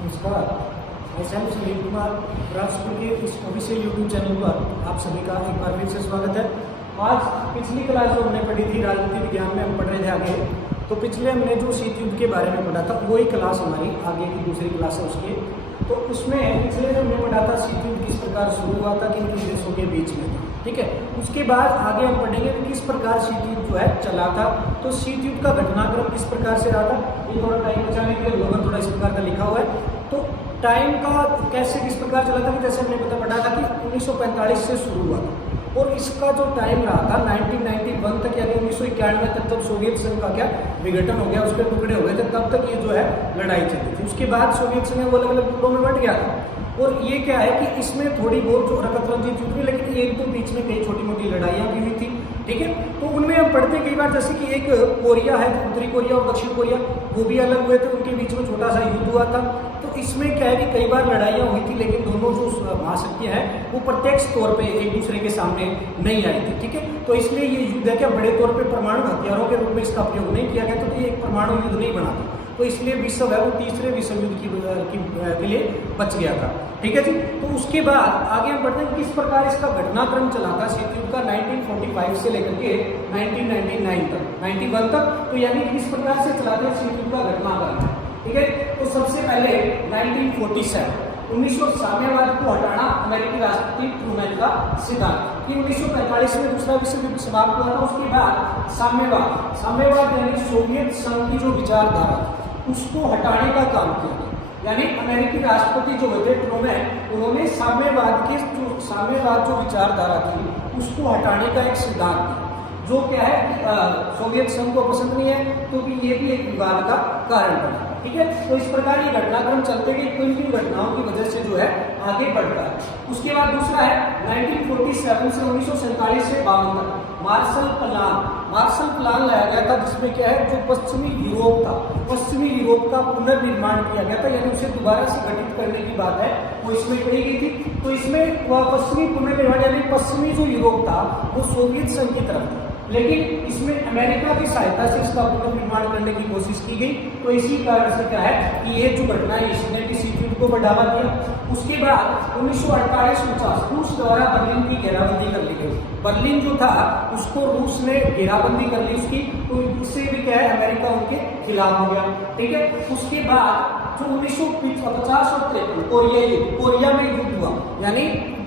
नमस्कार। मैं सुनील कुमार राष्ट्र के इस ऑफिशियल यूट्यूब चैनल पर आप सभी का एक बार फिर से स्वागत है। आज पिछली क्लास जो हमने पढ़ी थी राजनीति विज्ञान में, हम पढ़ रहे थे आगे। तो पिछले हमने जो शीत युद्ध के बारे में पढ़ा था वही क्लास हमारी आगे की दूसरी क्लास है उसकी। तो उसमें पिछले जो हमने पढ़ा था शीत युद्ध किस प्रकार शुरू हुआ था, किन किन देशों के बीच में था, ठीक है। उसके बाद आगे हम पढ़ेंगे कि किस प्रकार शीत युद्ध जो है चला था। तो शीत युद्ध का घटनाक्रम किस प्रकार से रहा था, ये थोड़ा टाइम बचाने के लिए लोगों थोड़ा इस प्रकार का लिखा हुआ है। तो टाइम का कैसे किस प्रकार चला था कि जैसे हमने पढ़ा था कि 1945 से शुरू हुआ था और इसका जो टाइम रहा था 1991 तक, यानी 1991 तक, जब सोवियत संघ का क्या विघटन हो गया, उसके टुकड़े हो गए थे, तब तक ये जो है लड़ाई चली थी। उसके बाद सोवियत संघ वो अलग अलग टुकड़ों में बंट गया था। और ये क्या है कि इसमें थोड़ी बहुत जो रकत रंजीत हुई, लेकिन एक तो बीच में कई छोटी मोटी लड़ाइयाँ भी हुई थी, ठीक है। तो उनमें हम पढ़ते कई बार जैसे कि एक कोरिया है, उत्तरी कोरिया और दक्षिण कोरिया, वो भी अलग हुए थे, उनके बीच में छोटा सा युद्ध हुआ था। तो इसमें क्या है कि कई बार लड़ाइयाँ हुई थी, लेकिन दोनों जो महाशक्तियाँ हैं वो प्रत्यक्ष तौर पे एक दूसरे के सामने नहीं आई थी, ठीक है। तो इसलिए ये युद्ध है क्या बड़े तौर पे परमाणु हथियारों के रूप में इसका प्रयोग नहीं किया गया, तो ये एक परमाणु युद्ध नहीं बना था। तो इसलिए विश्व है वो तीसरे विश्व युद्ध के लिए बच गया था, ठीक है जी। तो उसके बाद आगे हम बढ़ते हैं किस प्रकार इसका घटनाक्रम चला था शीत युद्ध का 1945 से लेकर के 1999 तक, 91 तक। तो यानी किस प्रकार से चला था शीत युद्ध का घटनाक्रम, ठीक है। तो सबसे पहले 1947 साम्यवाद को हटाना अमेरिकी राष्ट्रपति ट्रूमैन का सिद्धांत कि 1945 में दूसरा विश्व युद्ध समाप्त हुआ था। उसके बाद साम्यवाद यानी सोवियत संघ की जो विचारधारा उसको हटाने का काम किया गया। यानी अमेरिकी राष्ट्रपति जो हुए थे ट्रूमैन, उन्होंने साम्यवाद जो विचारधारा थी उसको हटाने का एक सिद्धांत दिया, जो क्या है सोवियत संघ को पसंद नहीं है, क्योंकि ये भी एक विवाद का कारण बना, ठीक है। तो इस प्रकार ये घटनाक्रम चलते गए, किन किन घटनाओं की वजह से जो है आगे बढ़ता है। उसके बाद दूसरा है 1947 से 1947 से 52 तक मार्शल प्लान लाया गया था, जिसमें क्या है जो पश्चिमी यूरोप का पुनर्निर्माण किया गया था, यानी उसे दोबारा से गठित करने की बात है वो इसमें कही गई थी। तो इसमें पश्चिमी पुनर्निर्माण यानी पश्चिमी जो यूरोप था वो सोवियत संघ की तरफ था, लेकिन इसमें अमेरिका की सहायता से इसका पुनर्निर्माण करने की कोशिश की गई। तो इसी कारण से क्या है कि ये जो घटना है इसने भी शीत युद्ध को बढ़ावा दिया। उसके बाद 1948-49 रूस द्वारा बर्लिन की घेराबंदी कर ली गई। बर्लिन जो था उसको रूस ने घेराबंदी कर ली उसकी, तो इससे भी क्या है अमेरिका उनके खिलाफ हो गया, ठीक है। उसके बाद जो 1950 और 53 कोरिया में युद्ध हुआ, यानी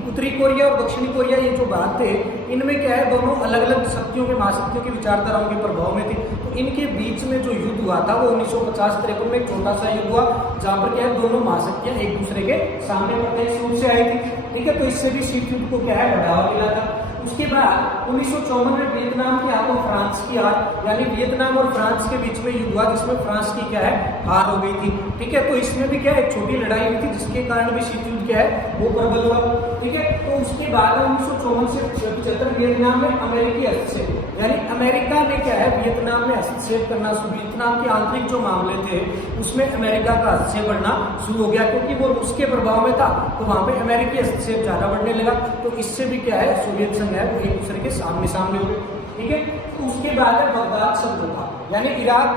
उत्तरी कोरिया और दक्षिणी कोरिया ये जो भाग थे, इनमें क्या है दोनों अलग अलग शक्तियों के महाशक्तियों की विचारधाराओं के प्रभाव में थे। तो इनके बीच में जो युद्ध हुआ था वो 1950-53 में एक छोटा सा युद्ध हुआ, जहाँ पर क्या है दोनों महाशक्तियां एक दूसरे के सामने प्रत्यक्ष रूप से आई थी, ठीक है। तो इससे भी शीत युद्ध को क्या है बढ़ावा मिला था। उसके बाद 1954 में वियतनाम के हाथों फ्रांस की हार, यानी वियतनाम और फ्रांस के बीच में युद्ध हुआ, जिसमें फ्रांस की क्या है हार हो गई थी, ठीक है। तो इसमें भी क्या है एक छोटी लड़ाई हुई थी, जिसके कारण भी शीत युद्ध क्या है वो प्रबल हुआ, ठीक है। तो उसके बाद 1954 से 75 वियतनाम में अमेरिकी हस्तक्षेप, यानी अमेरिका ने क्या है वियतनाम में हस्तक्षेप करना शुरू, वियतनाम के आंतरिक जो मामले थे उसमें अमेरिका का हस्तक्षेप बढ़ना शुरू हो गया, क्योंकि वो रूस के प्रभाव में था, तो वहां पे अमेरिकी हस्तक्षेप ज्यादा बढ़ने लगा। तो इससे भी क्या है सोवियत संघ है वो एक दूसरे के सामने हो गए, ठीक है। तो उसके बाद है बगदाद समझौता, यानी इराक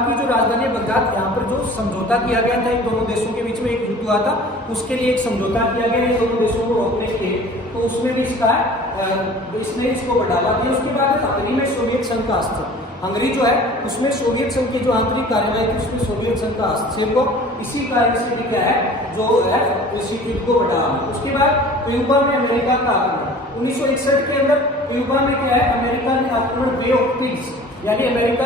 की जो राजधानी है बगदाद, यहाँ पर जो समझौता किया गया था इन दोनों देशों के बीच में एक युद्ध हुआ था, उसके लिए एक समझौता किया गया इन दोनों देशों को रोकने के लिए। तो उसमें भी इसने इसको बढ़ावा दिया। उसके बाद हंगरी में सोवियत संघ का हस्तक्षेप, हंगरी जो है उसमें सोवियत संघ की जो आंतरिक कार्यवाही थी उसमें सोवियत संघ का हस्तक्षेप को, इसी कारण से भी क्या है जो है शीत युद्ध को बढ़ावा। उसके बाद क्यूबा में अमेरिका का आक्रमण 1961 के अंदर क्यूबा में क्या है अमेरिका ने आक्रमण बे ऑफ पिग्स, यानी अमेरिका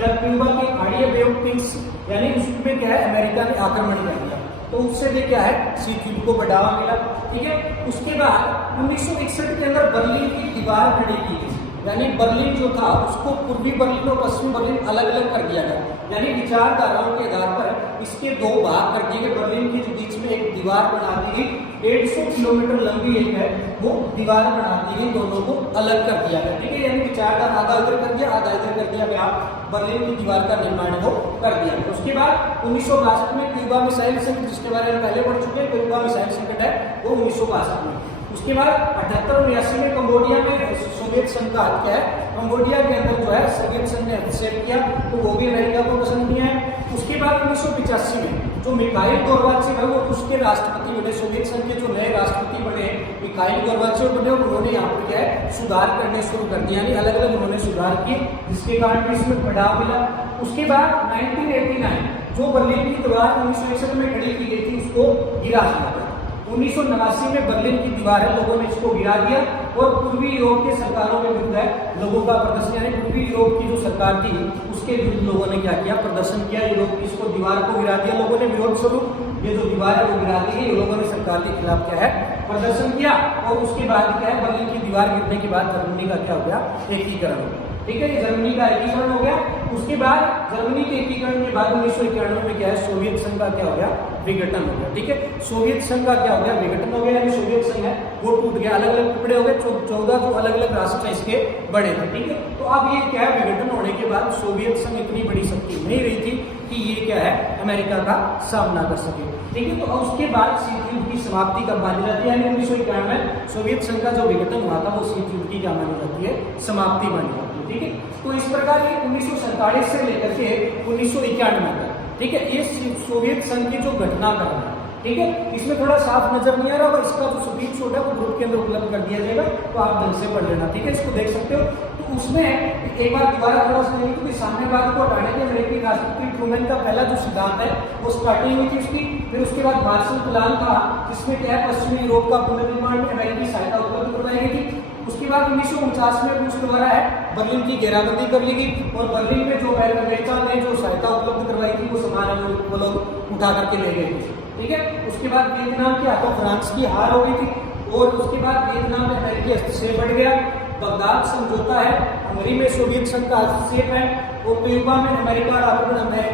या क्यूबा की खाड़ी बे ऑफ पिग्स, यानी उसमें क्या है अमेरिका ने आक्रमण कर दिया। तो उससे भी क्या है शीत युद्ध को बढ़ावा मिला, ठीक है। उसके बाद 1961 के अंदर बर्लिन की दीवार खड़ी की गई, यानी बर्लिन जो था उसको पूर्वी बर्लिन और पश्चिमी बर्लिन अलग अलग कर दिया गया, यानी विचारधाराओं के आधार पर इसके दो भाग कर दिए गए। बर्लिन के जो बीच में एक दीवार बना दी गई, 150 किलोमीटर लंबी एक है वो दीवार बना दी गई, दोनों को अलग कर दिया गया, ठीक है। यानी विचारधारा आधा इधर कर दिया आधा इधर कर दिया गया, बर्लिन की दीवार का निर्माण वो कर दिया। उसके बाद 1962 में क्यूबा मिसाइल संकट, जिसके बारे में पहले पढ़ चुके हैं, क्यूबा मिसाइल संकट है वो 1962 में। उसके बाद 78 और 89 में कंबोडिया में सोवियत संघ का हाथ क्या है, कंबोडिया के अंदर जो है सोवियत संघ ने हस्तक्षेप किया, तो वो भी अमेरिका को पसंद नहीं है। उसके बाद 1985 में जो मिखाइल गोर्बाचेव है वो उसके राष्ट्रपति बने, सोवियत संघ के जो नए राष्ट्रपति बने मिखाइल गोर्बाचेव बने, और उन्होंने यहाँ पर क्या है सुधार करने शुरू कर दिए, यानी अलग अलग उन्होंने सुधार किए, जिसके कारण भी इसमें बढ़ाव मिला। उसके बाद 1989 जो बर्लिन की दीवार 1961 में खड़ी की गई थी उसको गिरा दिया गया। 1989 में बर्लिन की दीवार है, लोगों ने इसको गिरा दिया, और पूर्वी यूरोप के सरकारों के विरुद्ध है लोगों का प्रदर्शन, यानी पूर्वी यूरोप की जो सरकार थी उसके विरुद्ध लोगों ने क्या किया, प्रदर्शन किया, यूरोप की इसको दीवार को गिरा दिया लोगों ने, विरोध स्वरूप ये जो दीवार है वो गिरा दी गई, लोगों ने सरकार के खिलाफ क्या है प्रदर्शन किया। और उसके बाद क्या है बर्लिन की दीवार गिरने के बाद जर्मनी का क्या हो गया, एकीकरण हो गया। ठीक है, ये जर्मनी का एकीकरण हो गया। उसके बाद जर्मनी के एकीकरण के बाद 1991 में क्या है सोवियत संघ का क्या हो गया, विघटन हो गया। ठीक है, सोवियत संघ का क्या हो गया, विघटन हो गया, यानी सोवियत संघ है वो टूट गया, अलग अलग टुकड़े हो गए, 14 जो अलग अलग राष्ट्र इसके बड़े थे। ठीक है, तो अब ये क्या है विघटन होने के बाद सोवियत संघ इतनी बड़ी शक्ति नहीं रही थी कि ये क्या है अमेरिका का सामना कर सके। ठीक है, तो उसके बाद शीत युद्ध की समाप्ति कब मानी जाती है, यानी 1991 में सोवियत संघ का जो विघटन हुआ था वो शीत युद्ध की क्या मानी जाती है, समाप्ति मानी जाती है। ठीक है, तो इस प्रकार ये 1947 से लेकर के 1991 तक, ठीक है, ये सोवियत संघ की जो घटनाक्रम है। ठीक है, इसमें थोड़ा साफ नजर नहीं आ रहा, और इसका जो स्क्रीन शॉट है वो ग्रुप के अंदर उपलब्ध कर दिया जाएगा, तो आप ढंग से पढ़ लेना। ठीक है, इसको देख सकते हो। तो उसमें एक बार दोबारा थोड़ा सा देखिए, क्योंकि साम्यवाद को हटाने के अमेरिकी राष्ट्रपति ट्रूमैन का पहला जो सिद्धांत है वो स्टार्टिंग हुई थी उसकी, फिर उसके बाद मार्शल प्लान था जिसमें क्या है पश्चिमी यूरोप का पुनर्निर्माण में अमेरिकी सहायता उपलब्ध करवाई गई थी। उसके बाद 1949 में रूस द्वारा है बर्लिन की घेराबंदी कर ली गई, और बर्लिन में जो अमेरिका ने जो सहायता उपलब्ध करवाई थी वो सामान वो लोग उठा करके ले गए थे। ठीक है, उसके बाद वियतनाम के हाथों फ्रांस की हार हो गई थी, और उसके बाद वियतनाम में अमेरिकी हस्तक्षेप बढ़ गया। बगदाद समझौता है, हंगरी में सोवियत संघ का हस्तक्षेप है, और क्यूबा में अमेरिका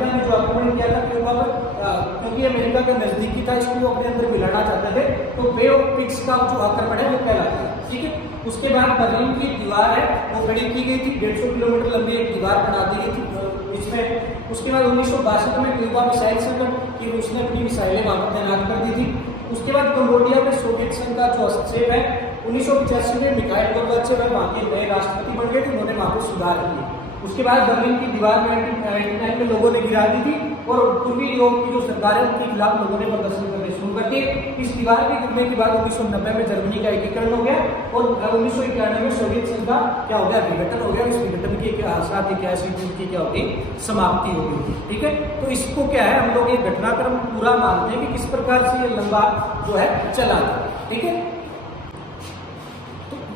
ने जो आक्रमण किया था क्यूबा पर, क्योंकि अमेरिका के नजदीकी था इसको वो अपने अंदर मिलाना चाहते थे, तो बे ऑफ पिग्स का जो आक्रमण है वो कहलाता है। ठीक है, उसके बाद बर्लिन की दीवार है वो खड़ी की गई थी, 150 किलोमीटर लंबी एक दीवार बना दी गई थी इसमें। उसके बाद 1962 में क्यूबा मिसाइल संकट की रूस ने अपनी मिसाइलें वहां पर तैनात कर दी थी। उसके बाद कंबोडिया में सोवियत संघ का जो हस्तक्षेप है 1985 में मिखाइल गोर्बाचेव वहां के नए राष्ट्रपति बन गए थे, उन्होंने वहां पर सुधार किए। उसके बाद बर्लिन की दीवार 1999 में लोगों ने गिरा दी थी, और पूर्वी यूरोप की जो सरकार है उनके खिलाफ लोगों ने प्रदर्शन करने शुरू कर दिए। इस दीवार के गिरने के बाद 1990 में जर्मनी का एकीकरण हो गया, और 1991 में सोवियत संघ का क्या हो गया, विघटन हो गया। इस विघटन के साथ क्या की क्या होगी, समाप्ति हो गई। ठीक है, तो इसको क्या है हम लोग ये घटनाक्रम पूरा मानते हैं कि किस प्रकार से ये लंबा जो है चला था। ठीक है,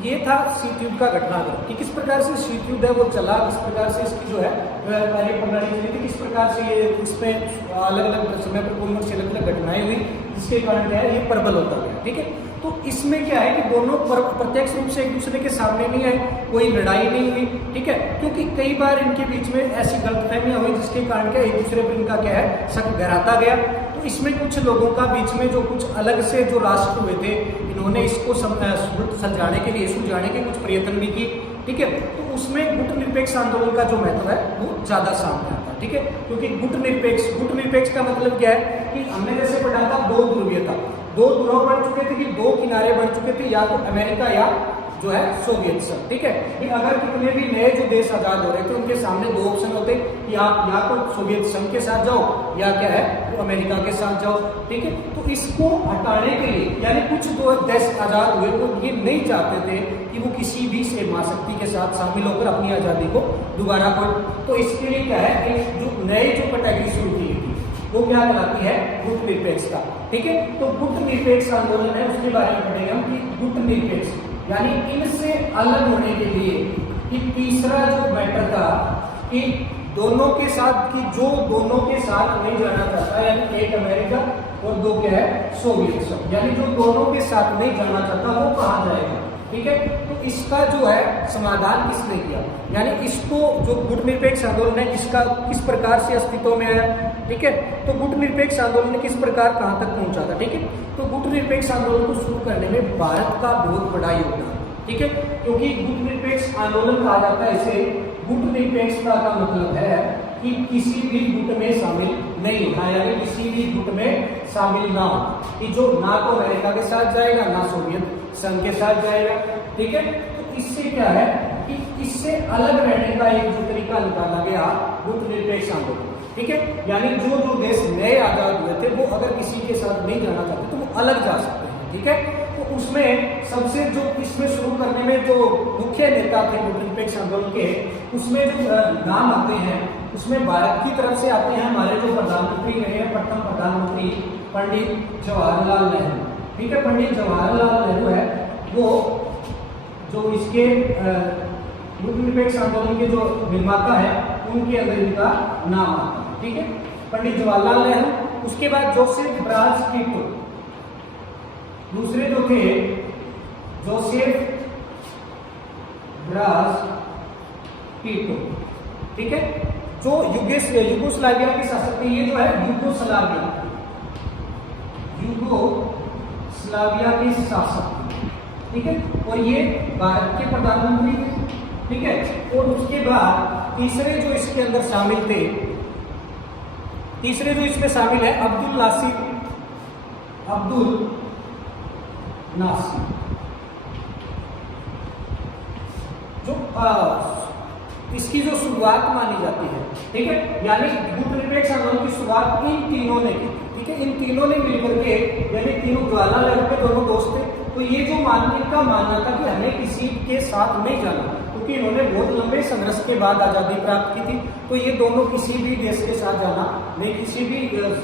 ये था शीत युद्ध का घटनाक्रम कि किस प्रकार से शीत युद्ध है वो चला, किस प्रकार से इसकी जो है कार्य प्रणाली चली थी, किस प्रकार से ये इसमें अलग अलग समय पर कोई अलग अलग घटनाएं हुई जिसके कारण क्या है ये प्रबल होता गया। ठीक है, तो इसमें क्या है कि दोनों प्रत्यक्ष रूप से एक दूसरे के सामने नहीं आए, कोई लड़ाई नहीं हुई। ठीक है, क्योंकि कई बार इनके बीच में ऐसी गलतफहमियां हुई जिसके कारण क्या एक दूसरे पर इनका क्या है शक गहराता गया। तो इसमें कुछ लोगों का बीच में जो कुछ अलग से जो राष्ट्र हुए थे इन्होंने इसको सुलझाने के लिए सुलझाने के कुछ प्रयत्न भी किए। ठीक है, तो उसमें गुट निरपेक्ष आंदोलन का जो महत्व है वो ज्यादा सामने आता है। ठीक है, क्योंकि गुट निरपेक्ष का मतलब क्या है कि हमने जैसे पढ़ा था दो ध्रुवीयता, दो ध्रुव बन चुके थे कि दो किनारे बन चुके थे, या तो अमेरिका या जो है सोवियत संघ। ठीक है, कि अगर कितने भी नए जो देश आजाद हो रहे थे उनके सामने दो ऑप्शन होते कि आप या तो सोवियत संघ के साथ जाओ या क्या है तो अमेरिका के साथ जाओ। ठीक है, तो इसको हटाने के लिए यानी कुछ दो देश आजाद हुए वो ये नहीं चाहते थे कि वो किसी भी से महाशक्ति के साथ शामिल होकर अपनी आजादी को दोबारा कर। तो इसके लिए क्या है एक जो नए जो कैटेगरी शुरू की गई वो क्या कहलाती है, गुट निरपेक्ष का। ठीक है, तो गुट निरपेक्ष आंदोलन है उसके बारे में पढ़ेंगे हम कि गुट निरपेक्ष यानी इनसे अलग होने के लिए कि तीसरा जो मैटर था कि दोनों के साथ की जो दोनों के साथ नहीं जाना चाहता, यानी एक अमेरिका और दो क्या है सोवियत संघ, यानी जो दोनों के साथ नहीं जाना चाहता वो कहाँ जाएगा। ठीक है, तो इसका जो है समाधान किसने किया, यानी इसको जो गुट निरपेक्ष आंदोलन है इसका किस प्रकार से अस्तित्व में आया। ठीक है, तो गुट निरपेक्ष आंदोलन किस प्रकार कहां तक पहुंचा था। ठीक है, तो गुट निरपेक्ष आंदोलन को शुरू करने में भारत का बहुत बड़ा योगदान। ठीक है, क्योंकि गुट निरपेक्ष आंदोलन कहा जाता है इसे, गुट निरपेक्षता का मतलब है कि किसी भी गुट में शामिल नहीं होना, यानी किसी भी गुट में शामिल ना हो, कि जो ना तो अमेरिका के साथ जाएगा ना सोवियत संघ के साथ जाएगा। ठीक है, तो इससे क्या है कि इससे अलग रहने का एक जो तरीका निकाला गया गुट निरपेक्ष आंदोलन। ठीक है, यानी जो जो देश नए आजाद हुए थे वो अगर किसी के साथ नहीं जाना चाहते तो वो अलग जा सकते हैं। ठीक है, तो उसमें सबसे जो इसमें शुरू करने में जो मुख्य नेता थे गुटनिरपेक्ष आंदोलन के, उसमें जो नाम आते हैं उसमें भारत की तरफ से आते हैं हमारे जो प्रधानमंत्री रहे हैं, प्रथम प्रधानमंत्री पंडित जवाहरलाल नेहरू। ठीक है, पंडित जवाहरलाल नेहरू है वो जो इसके गुटनिरपेक्ष आंदोलन के जो निर्माता है उनके अंदर इनका नाम आता है। ठीक है, पंडित जवाहरलाल नेहरू, उसके बाद जोसेफ ब्राज टिटो, दूसरे जो थे जोसेफ ब्राज टिटो। ठीक है, जो यूगोस्लाविया के शासक थे, ये जो है यूगोस्लाविया के शासक थे। ठीक है, और ये भारत के प्रधानमंत्री थे। ठीक है, और उसके बाद तीसरे जो इसके अंदर शामिल थे, तीसरे जो इसमें शामिल है अब्दुल नासिर, जो इसकी जो शुरुआत मानी जाती है। ठीक है, यानी गुटनिरपेक्ष आंदोलन की शुरुआत इन तीनों ने की। ठीक है, इन तीनों ने मिलकर के, यानी तीनों जवाहरलाल नेहरू के दोनों दोस्त थे, तो ये जो इनका मानना था कि हमें किसी के साथ नहीं जाना, क्योंकि इन्होंने बहुत लंबे संघर्ष के बाद आजादी प्राप्त की थी, तो ये दोनों किसी भी देश के साथ जाना नहीं, किसी भी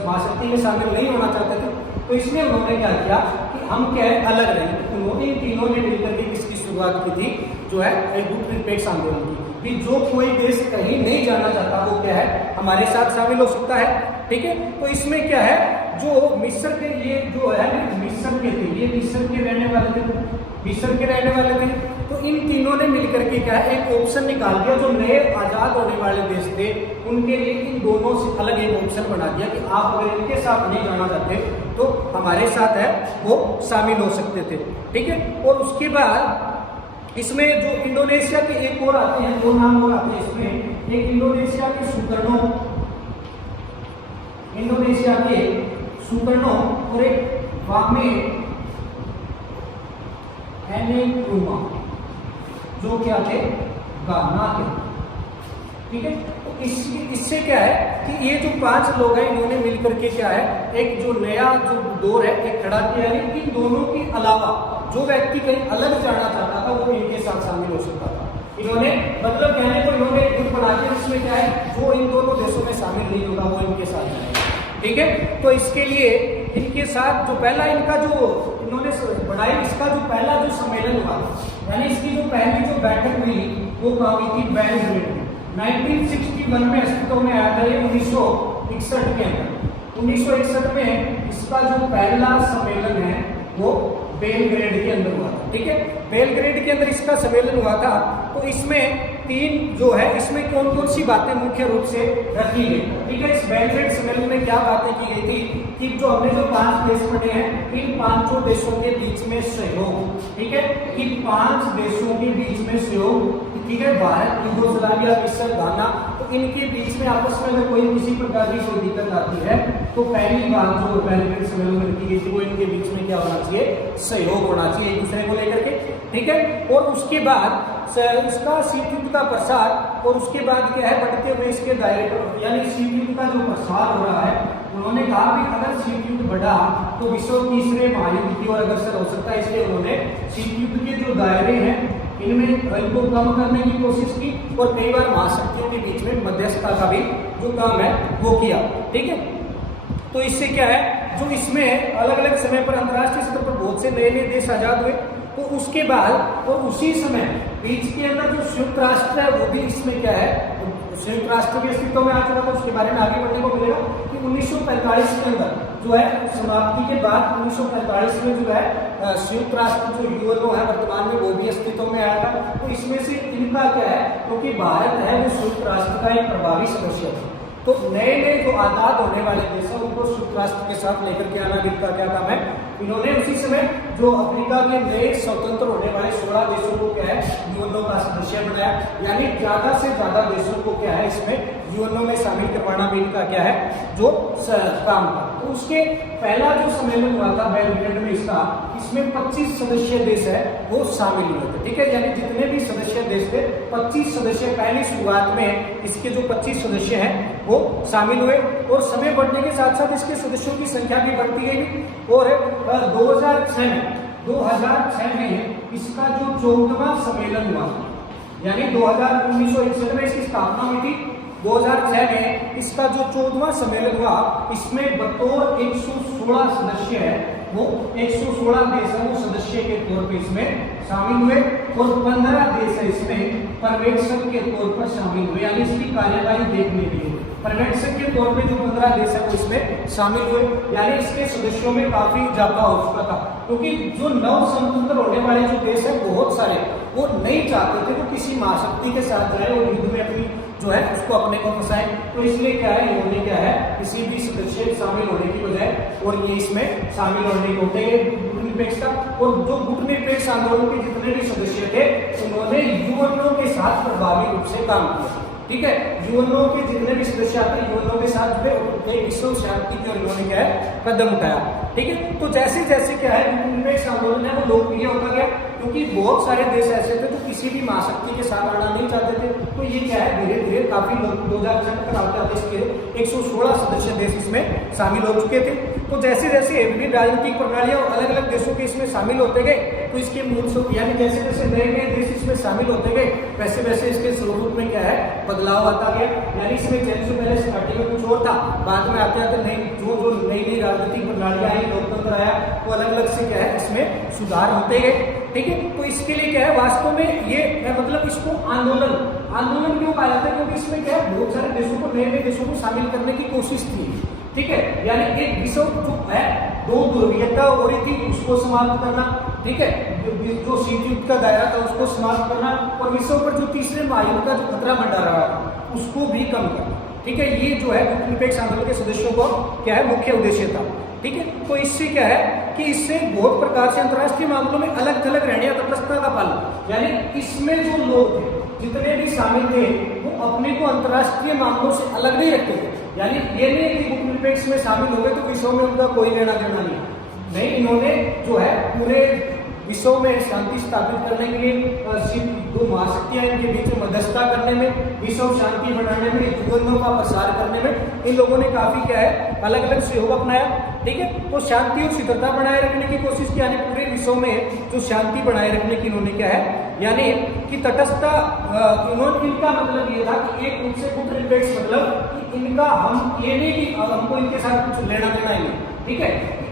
महाशक्ति में शामिल नहीं होना चाहते थे। तो इसमें उन्होंने क्या किया कि हम क्या है अलग रहे। उन्होंने इन तीनों ने मिलकर के किसकी शुरुआत की थी, जो है गुटनिरपेक्ष आंदोलन की, कि जो कोई देश कहीं नहीं जाना चाहता वो क्या है हमारे साथ शामिल हो सकता है। ठीक है, तो इसमें क्या है, जो मिस्र के, ये जो है मिस्र के थे, ये मिस्र के रहने वाले थे, तो इन तीनों ने मिलकर के क्या है एक ऑप्शन निकाल दिया, जो नए आजाद होने वाले देश थे उनके लिए इन दोनों से अलग एक ऑप्शन बना दिया कि आप अगर इनके साथ नहीं जाना चाहते तो हमारे साथ है वो शामिल हो सकते थे। ठीक है, और उसके बाद इसमें जो इंडोनेशिया के एक और आते हैं, दो नाम और आते हैं इसमें, एक इंडोनेशिया के सुकर्णो और एक वामे एनेक्रुमा, जो क्या थे गाना थे। ठीक है, तो इससे क्या है कि ये जो 5 लोग हैं इन्होंने मिलकर के क्या है एक जो नया जो दौर है एक खड़ा किया है। इन दोनों के अलावा जो व्यक्ति कहीं अलग जाना चाहता था वो इनके साथ शामिल हो सकता था। इन्होंने मतलब कहने को इन्होंने एक गुट बना के इसमें क्या है जो इन दोनों देशों में शामिल नहीं होगा वो इनके साथ जाएगा। ठीक है, तो इसके लिए इनके साथ जो पहला इनका जो इन्होंने बनाई, इसका जो पहला जो सम्मेलन हुआ, यानी इसकी जो पहली जो बैठक हुई वो कहाँ हुई थी, बेलग्रेड में 1961 में अस्तित्व में आया था। ये 1961 के अंदर 1961 में इसका जो पहला सम्मेलन है वो बेलग्रेड के अंदर हुआ था। ठीक है, बेलग्रेड के अंदर इसका सम्मेलन हुआ था। तो इसमें 3 जो है इसमें कौन कौन सी बातें मुख्य रूप से रखी गई। ठीक है, इस बेलग्रेड सम्मेलन में क्या बातें की गई थी कि जो हमने जो 5 देश पढ़े हैं इन 5 देशों के बीच में सहयोग। ठीक है, इन 5 देशों के बीच में सहयोग। ठीक है, भारत, यूगोस्लाविया, मिस्र, घाना, तो इनके बीच में आपस में अगर कोई किसी प्रकार की कोई दिक्कत आती है तो पहली बात जो बेलग्रेड सम्मेलन में रखी गई थी वो इनके बीच में क्या होना चाहिए, सहयोग होना चाहिए एक दूसरे को लेकर के। ठीक है, और उसके बाद इसका शीत युद्ध का प्रसार, और उसके बाद क्या है बढ़ते हुए इसके दायरे पर, यानी शीत युद्ध का जो प्रसार हो रहा है, उन्होंने कहा कि अगर शीत युद्ध बढ़ा तो विश्व तीसरे महायुद्ध की ओर अग्रसर हो सकता है। इसलिए उन्होंने शीत युद्ध के जो दायरे हैं इनमें इनको कम करने की कोशिश की और कई बार महाशक्तियों के बीच में मध्यस्थता का भी जो काम है वो किया। ठीक है, तो इससे क्या है जो इसमें अलग अलग समय पर अंतर्राष्ट्रीय स्तर पर बहुत से नए नए देश आजाद हुए। तो उसके बाद और उसी समय बीच के अंदर जो संयुक्त राष्ट्र है वो भी इसमें क्या है संयुक्त राष्ट्र के अस्तित्व में आ चुका था। उसके बारे में आगे बढ़ने को मिलेगा कि 1945 के अंदर जो है समाप्ति के बाद 1945 में जो है संयुक्त राष्ट्र जो यूएनओ है वर्तमान में वो भी अस्तित्व में आया था। तो इसमें से इनका क्या है क्योंकि भारत है वो संयुक्त राष्ट्र का एक प्रभावी सदस्य था। तो नए नए जो आजाद होने वाले देश हैं उनको संयुक्त राष्ट्र के साथ लेकर के आना इनका क्या काम है। इन्होंने उसी समय जो अफ्रीका के नए स्वतंत्र होने वाले 16 देशों को क्या है यूएनओ का सदस्य बनाया, यानी ज्यादा से ज्यादा देशों को क्या है इसमें यूएनओ में शामिल करवाना भी इनका क्या है जो काम था। तो उसके पहला जो सम्मेलन हुआ था बेलग्रेड में इसका, इसमें 25 सदस्यीय देश है वो शामिल हुए थे, ठीक है। यानी जितने भी सदस्य देश थे 25 सदस्य पहली शुरुआत में इसके जो 25 सदस्य हैं वो शामिल हुए, और समय बढ़ने के साथ साथ इसके सदस्यों की संख्या भी बढ़ती गई। और 2006 में इसका जो 14वां सम्मेलन हुआ, यानी 1961 में इसकी स्थापना हुई थी, 2006 में इसका जो 14वां सम्मेलन हुआ, इसमें बतौर 116 सदस्य है वो 116 देश है वो सदस्य के तौर पे इसमें शामिल हुए, और 15 देश है इसमें पर्यवेक्षक के तौर पर शामिल हुए, यानी इसकी कार्यवाही देखने के लिए पर्यवेक्षक के तौर पे जो 15 देश है वो इसमें शामिल हुए। यानी इसके सदस्यों में काफी इजाफा हो चुका था, क्योंकि जो नव स्वतंत्र होने वाले जो देश है बहुत सारे वो नहीं चाहते थे वो किसी महाशक्ति के साथ जाए और युद्ध में अपनी जो है उसको अपने को फंसाए। तो इसलिए क्या है, इन्होंने क्या है किसी भी सदस्य शामिल होने की बजाय और ये इसमें शामिल होने को होते हैं गुटनिरपेक्षता। और जो गुटनिरपेक्ष आंदोलन के जितने भी सदस्य थे उन्होंने यूएनओ के साथ प्रभावी रूप से काम किया, ठीक है। यूएनओ के जितने भी सदस्य आते हैं यूएनओ के साथ जुड़े, विश्व शांति के उन्होंने क्या है कदम उठाया, ठीक है। तो जैसे जैसे क्या है गुटनिरपेक्ष आंदोलन है वो लोकप्रिय होता गया, क्योंकि बहुत सारे देश ऐसे थे जो किसी भी महाशक्ति के साथ आना नहीं चाहते थे। तो ये क्या है धीरे धीरे काफी लोग 2006 तक आते आते इसके 116 सदस्य देश इसमें शामिल हो चुके थे। तो जैसे जैसे विभिन्न राजनीतिक प्रणालियां और अलग अलग देशों के इसमें शामिल होते गए, तो इसके मूल स्वरूप यानी जैसे जैसे नए नए देश इसमें शामिल होते गए वैसे वैसे इसके स्वरूप में क्या है बदलाव आता गया। यानी इसमें चेंज से पहले स्टार्टिंग में कुछ और था, बाद में आते आते नई जो नई नई राजनीतिक प्रणालियां आई, लोकतंत्र आया, तो अलग अलग से क्या है इसमें सुधार होते गए, ठीक है। तो इसके लिए क्या है वास्तव में ये मतलब इसको आंदोलन क्यों कहा जाता है, क्योंकि इसमें क्या है बहुत सारे देशों को नए नए देशों को शामिल करने की कोशिश थी, ठीक है। यानी एक विश्व जो है दो ध्रुवीयता हो रही थी उसको समाप्त करना, ठीक है, जो शीत युद्ध का दायरा था उसको समाप्त करना, और विश्व पर जो तीसरे महायुद्ध का जो खतरा मंडरा रहा था उसको भी कम करना, ठीक है। ये जो है गुटनिरपेक्ष आंदोलन के सदस्यों को क्या है मुख्य उद्देश्य था, ठीक है। तो इससे क्या है कि इससे बहुत प्रकार से अंतर्राष्ट्रीय मामलों में अलग थलग रहने या तटस्थता का पालन, यानी इसमें जो लोग थे जितने भी शामिल थे वो अपने को अंतर्राष्ट्रीय मामलों से अलग नहीं रखते थे। यानी ये नहीं कि गुटनिरपेक्ष में शामिल हो गए तो विश्व में उनका कोई लेना देना नहीं, इन्होंने जो है पूरे विश्व में शांति स्थापित करने के लिए दो महाशक्तियां इनके बीच में मध्यस्थता करने में, विश्व शांति बनाने में, यूएनओ का प्रसार करने में इन लोगों ने काफी क्या है अलग अलग सहयोग अपनाया, ठीक है। तो शांति और स्थिरता बनाए रखने की कोशिश की, यानी पूरे विश्व में जो शांति बनाए रखने की इन्होंने क्या है यानी कि तटस्थता, इनका मतलब ये था कि एक रूप से गुटनिरपेक्ष मतलब कि इनका हम ये नहीं कि हमको इनके साथ कुछ लेना देना ही नहीं, ठीक है।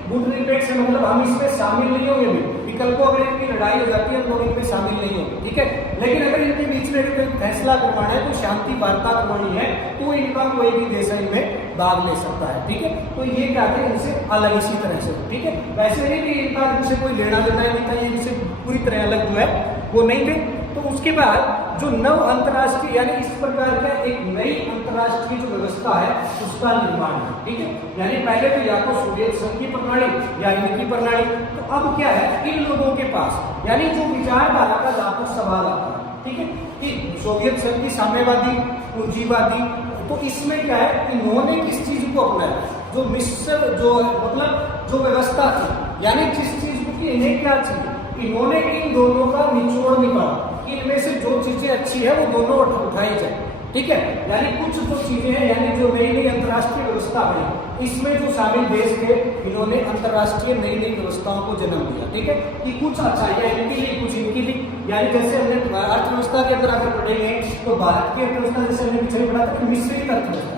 गुटनिरपेक्ष मतलब हम इसमें शामिल नहीं होंगे, विकल्पों अगर इनकी लड़ाई हो जाती है हम लोग इनमें शामिल नहीं होंगे, ठीक है। लेकिन अगर इनके बीच में कोई फैसला करवाना है, तो शांति वार्ता करवानी है, तो इनका कोई भी देश इनमें भाग ले सकता है, ठीक है। तो ये क्या थे इनसे अलग इसी तरह से, ठीक है। वैसे नहीं कि इनका इनसे कोई लेना देना नहीं था, ये इनसे पूरी तरह अलग जो है वो नहीं थे। तो उसके बाद जो नव अंतर्राष्ट्रीय यानी इस प्रकार का एक नई अंतर्राष्ट्रीय जो व्यवस्था है उसका निर्माण है, ठीक है। यानी पहले तो या तो सोवियत संघ की प्रणाली या इनकी प्रणाली, तो अब क्या है इन लोगों के पास यानी जो विचारधारा का जहां पर सवाल आता है, ठीक है, कि सोवियत संघ की साम्यवादी पूंजीवादी, तो इसमें क्या है इन्होंने किस चीज को अपनाया, जो मिश्र जो मतलब जो व्यवस्था थी, यानी जिस चीज की इन्हें क्या चाहिए इन्होंने इन दोनों का निचोड़ निकाला, इनमें से जो चीजें अच्छी है वो दोनों उठाई जाए, ठीक है। यानी कुछ जो चीजें हैं यानी जो नई नई अंतर्राष्ट्रीय व्यवस्था है इसमें जो शामिल देश थे इन्होंने अंतर्राष्ट्रीय नई नई व्यवस्थाओं को जन्म दिया, ठीक है, कि कुछ अच्छाइयां इनकी ली कुछ इनकी ली। यानी जैसे हमने अर्थव्यवस्था के अंदर अगर पढ़ेंगे तो भारत की अर्थव्यवस्था जैसे हमने पिछले पढ़ा था मिश्रित अर्थव्यवस्था,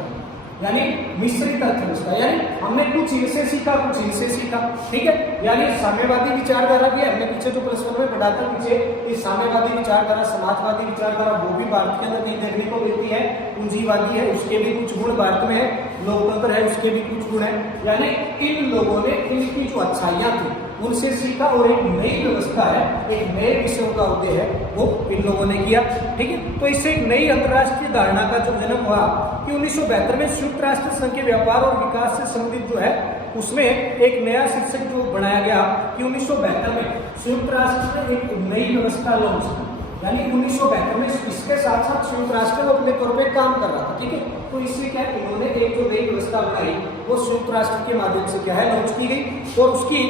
यानी मिश्रित अर्थव्यवस्था, यानी हमने कुछ इनसे सीखा कुछ इनसे सीखा, ठीक है। यानी साम्यवादी विचारधारा भी हमने पीछे जो प्लस वन में पढ़ा था पीछे, इस साम्यवादी विचारधारा समाजवादी विचारधारा वो भी भारत के अंदर नहीं देखने को मिलती है, पूंजीवादी है उसके भी कुछ गुण भारत में है, लोकतंत्र है उसके भी कुछ गुण है। यानी इन लोगों ने इनकी जो अच्छाइयां थी उनसे सीखा और एक नई व्यवस्था है, एक नए विषयों का उदय है वो इन लोगों ने किया, ठीक है। तो इससे एक नई अंतर्राष्ट्रीय धारणा का जो जन्म हुआ कि 1972 में संयुक्त राष्ट्र संघ के व्यापार और विकास से संबंधित जो है उसमें एक नया शीर्षक जो बनाया गया कि 1972 में संयुक्त राष्ट्र ने एक नई व्यवस्था लॉन्च की, यानी 1972 में इसके साथ साथ संयुक्त राष्ट्र को अपने तौर पर काम कर रहा था, ठीक है। तो इससे क्या इन्होंने एक जो नई व्यवस्था बनाई वो संयुक्त राष्ट्र के माध्यम से क्या है लॉन्च की गई। और उसकी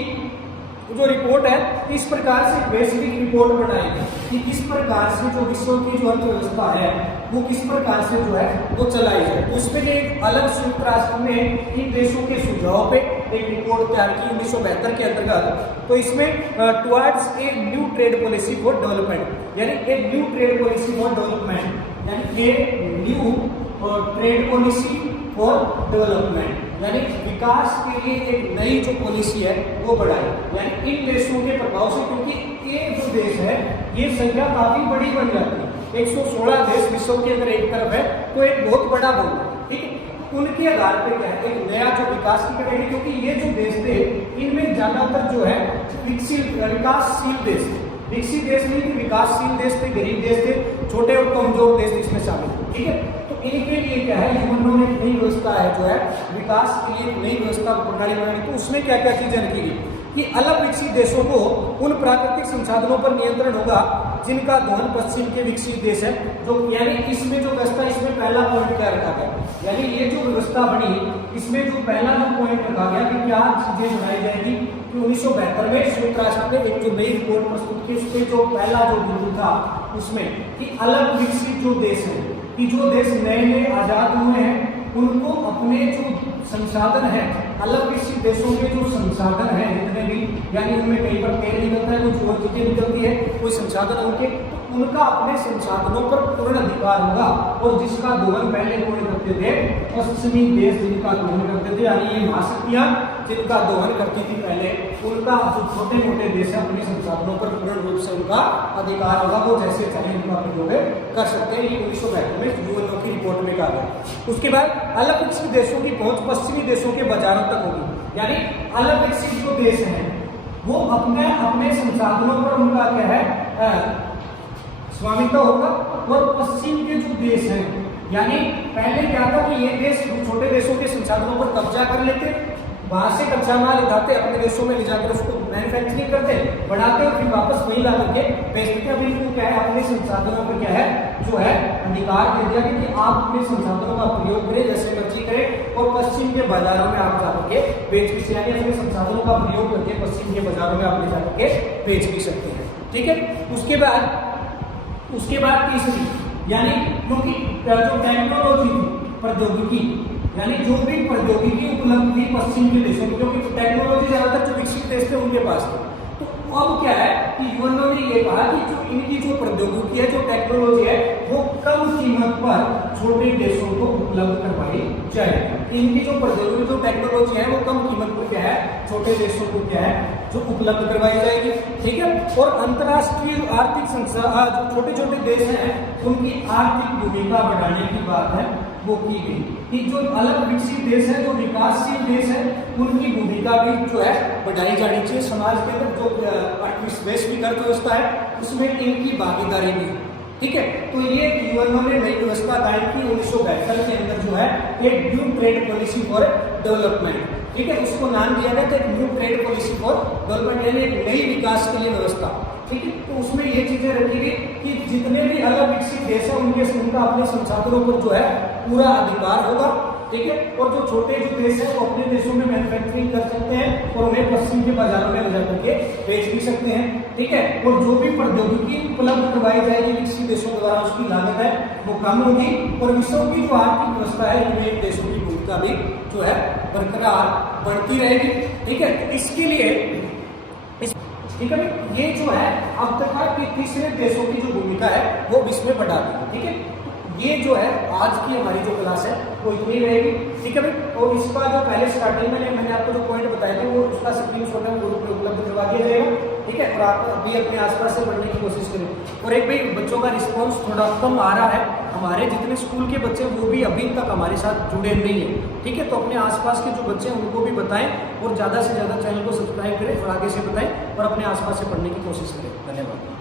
जो रिपोर्ट है इस प्रकार से वैश्विक रिपोर्ट बनाई गई कि किस प्रकार से जो विश्व की जो अर्थव्यवस्था है वो किस प्रकार से जो है वो चलाई जाए। उसमें एक अलग संयुक्त राष्ट्र ने इन देशों के सुझाव पे एक रिपोर्ट तैयार की 1972 के अंतर्गत। तो इसमें towards a new trade policy for development, यानी एक new trade policy for development, यानी a new trade policy for development, यानी विकास के लिए एक नई जो पॉलिसी है वो बढ़ाई। यानी इन देशों के प्रभाव से, क्योंकि ये जो देश है ये संख्या काफी बड़ी बन जाती है, 116 देश विश्व के अंदर एक तरफ है तो एक बहुत बड़ा बोल है, ठीक है। उनके आधार पे क्या है एक नया जो विकास की करेगी, क्योंकि ये जो देश थे इनमें ज्यादातर जो है विकासशील देश थे, विकसित देश नहीं थे, विकासशील देश थे, गरीब देश थे, छोटे और कमजोर देश इसमें शामिल थे, ठीक है। तो इनके लिए क्या है उन्होंने नई व्यवस्था है जो है विकास के लिए नई व्यवस्था प्रणाली बनाई। तो उसमें क्या क्या चीजें रखी गई कि अलग विकसित देशों को उन प्राकृतिक संसाधनों पर नियंत्रण होगा जिनका दोहन पश्चिम के विकसित देश है। जो यानी इसमें जो व्यवस्था, इसमें पहला पॉइंट क्या रखा गया, यानी ये जो व्यवस्था बनी इसमें जो पहला जो पॉइंट रखा गया कि क्या चीजें बनाई जाएगी कि 1972 में संयुक्त राष्ट्र ने एक जो नई रिपोर्ट प्रस्तुत की उसमें जो पहला जो बिंदु था उसमें कि अलग विकसित जो देश है कि जो देश नए नए आजाद हुए हैं उनको अपने जो संसाधन है, अलग विकसित देशों के जो संसाधन है जितने भी, यानी उनमें कहीं पर तेल निकलता है, कुछ और चीजें निकलती है, कोई संसाधन उनके, तो उनका अपने संसाधनों पर पूर्ण अधिकार होगा। और जिसका दोहन पहले कौन करते थे, पश्चिमी देश जिनका दोहन करते थे, यानी ये महाशक्तियां जिनका दोहन करती थी पहले, उनका जो छोटे मोटे देश है अपने संसाधनों पर पूर्ण रूप से उनका अधिकार होगा, वो जैसे चाहे उनका प्रयोग कर सकते हैं। ये 1972 में यूएनओ की रिपोर्ट में कहा गया। उसके बाद अलग विकसित देशों की पहुंच पश्चिमी देशों के बाजारों तक होगी, यानी अलग विकसित जो देश हैं वो अपने संसाधनों पर उनका क्या है स्वामित्व होगा। और पश्चिम के जो देश हैं, यानी पहले क्या था कि ये देश छोटे देशों के संसाधनों पर कब्जा कर लेते, वहां से कच्चा माल उठाते, अपने देशों में ले जाकर उसको मैन्युफैक्चरिंग करते, बढ़ाते और फिर वापस वही ला करके बेचते। अभी इनको क्या है अपने संसाधनों पर क्या है जो है अधिकार दे दिया कि आप अपने संसाधनों का प्रयोग करें, जैसे मर्जी करें, और पश्चिम के बाजारों में आप जाकर के बेच भी सकते हैं, अपने संसाधनों का प्रयोग करके पश्चिम के बाजारों में आप ले जाकर के बेच भी सकते हैं, ठीक है। उसके बाद तीसरी, यानी क्योंकि जो टेक्नोलॉजी प्रौद्योगिकी, यानी जो भी प्रौद्योगिकी उपलब्ध थी पश्चिम के देशों में, क्योंकि टेक्नोलॉजी ज्यादातर जो विकसित देश थे उनके पास थी। तो अब क्या है कि यूएनओ ने ये कहा कि जो इनकी जो प्रौद्योगिकी है, जो टेक्नोलॉजी है, वो कम कीमत पर छोटे देशों को उपलब्ध करवाई जाए। इनकी जो प्रौद्योगिकी जो टेक्नोलॉजी है वो कम कीमत पर क्या है छोटे देशों को क्या है जो उपलब्ध करवाई जाएगी, ठीक है। और अंतर्राष्ट्रीय आर्थिक संसाधन जो छोटे छोटे देश हैं उनकी आर्थिक भूमिका बढ़ाने की बात है वो की गई कि जो अलग विकसित देश है, जो विकासशील देश है, उनकी भूमिका भी जो है बढ़ाई जानी चाहिए समाज के अंदर। जो वैश्विक अर्थव्यवस्था है उसमें इनकी भागीदारी भी, ठीक है। तो ये यूएनओ ने नई व्यवस्था कायम की 1972 के अंदर जो है एक new trade policy for development, ठीक है। उसको नाम दिया गया था एक new trade policy for development, यानी एक नई विकास के लिए व्यवस्था, ठीक है। तो उसमें ये चीजें रखी गई कि जितने भी अलग विकसित देश है उनका अपने संसाधनों पर जो है पूरा अधिकार होगा, ठीक है। और जो छोटे जो देश है वो अपने देशों में मैन्युफैक्चरिंग कर सकते हैं और उन्हें पश्चिम के बाजारों में ले जाकर के बेच भी सकते हैं, ठीक है। और जो भी प्रौद्योगिकी उपलब्ध करवाई जाएगी विकसित देशों के द्वारा उसकी लागत है वो कम होगी और विश्व की जो आर्थिक व्यवस्था है इनमें देशों की भूमिका भी जो है बरकरार बढ़ती रहेगी, ठीक है। इसके लिए ठीक है, ये जो है अब तक की तीसरे देशों की जो भूमिका है वो विश्व में बढ़ा दी, ठीक है। ये जो है आज की हमारी जो क्लास है वो इतनी रहेगी, ठीक है भाई। और इसका जो पहले स्टार्टिंग में मैंने आपको जो पॉइंट बताए थे वो उसका स्क्रीनशॉट है ग्रुप में उपलब्ध करवा दिया जाएगा, ठीक है। और आप अभी अपने आसपास से पढ़ने की कोशिश करें। और एक भाई बच्चों का रिस्पॉन्स थोड़ा कम आ रहा है, हमारे जितने स्कूल के बच्चे वो भी अभी तक हमारे साथ जुड़े नहीं है, ठीक है। तो अपने आसपास के जो बच्चे हैं उनको भी बताएं और ज़्यादा से ज़्यादा चैनल को सब्सक्राइब करें और आगे से बताएं और अपने आसपास से पढ़ने की कोशिश करें। धन्यवाद।